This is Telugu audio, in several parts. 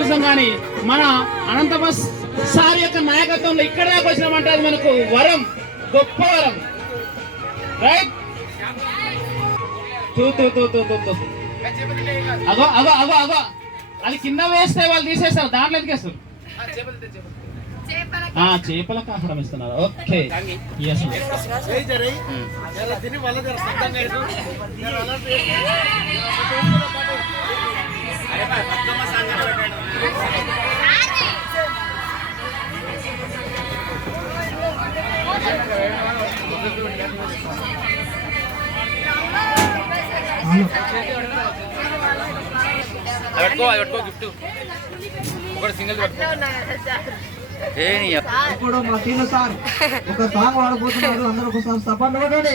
టూరిజం కానీ మన అనంతమ సార్ యొక్క నాయకత్వంలో ఇక్కడ దాకా వచ్చినామంటే అది మనకు వరం, గొప్ప వరం. రైట్? అగో అగో అగో అగో అది కింద వేస్తే వాళ్ళు తీసేస్తారు, దాంట్లో ఎందుకేస్తారు? చేపలకు ఆహారం ఇస్తున్నారు. ఓకే, గిఫ్ట్ ఒక సింగిల్ ఇప్పుడు మా టీలు సార్ ఒక సాంగ్ వాడబోతున్నారు, అందరూ ఒకసారి సపోర్ట్ కొట్టండి.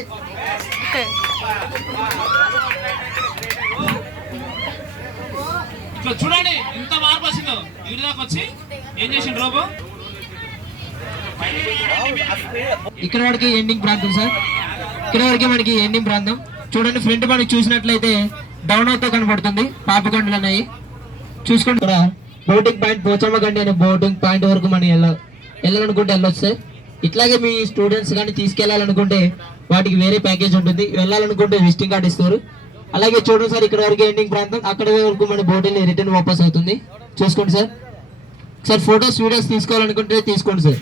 చూడండి ఎంత మార్పు వచ్చిందో. వీడి దాకా వచ్చి ఏం చేసిండు రోబో? ఇక్కడ వరకు ఎండింగ్ ప్రాంతం సార్, ఇక్కడ వరకే మనకి ఎండింగ్ ప్రాంతం. చూడండి ఫ్రంట్ మనకి చూసినట్లయితే డౌన్ అవుతా కనపడుతుంది, పాపకొండలు ఉన్నాయి చూసుకోండి. ఇక్కడ బోటింగ్ పాయింట్ పోచమ్మ గండి అనే బోటింగ్ పాయింట్ వరకు మనం వెళ్ళాలనుకుంటే వెళ్ళొచ్చు సార్. ఇట్లాగే మీ స్టూడెంట్స్ కానీ తీసుకెళ్లాలనుకుంటే వాటికి వేరే ప్యాకేజ్ ఉంటుంది, వెళ్ళాలనుకుంటే విజిటింగ్ కార్డ్ ఇస్తారు. అలాగే చూడండి సార్, ఇక్కడ వరకు ఎండింగ్ ప్రాంతం, అక్కడ వరకు మన బోటింగ్ రిటర్న్ వాపస్ అవుతుంది. చూసుకోండి సార్. సార్ ఫొటోస్ వీడియోస్ తీసుకోవాలనుకుంటే తీసుకోండి సార్.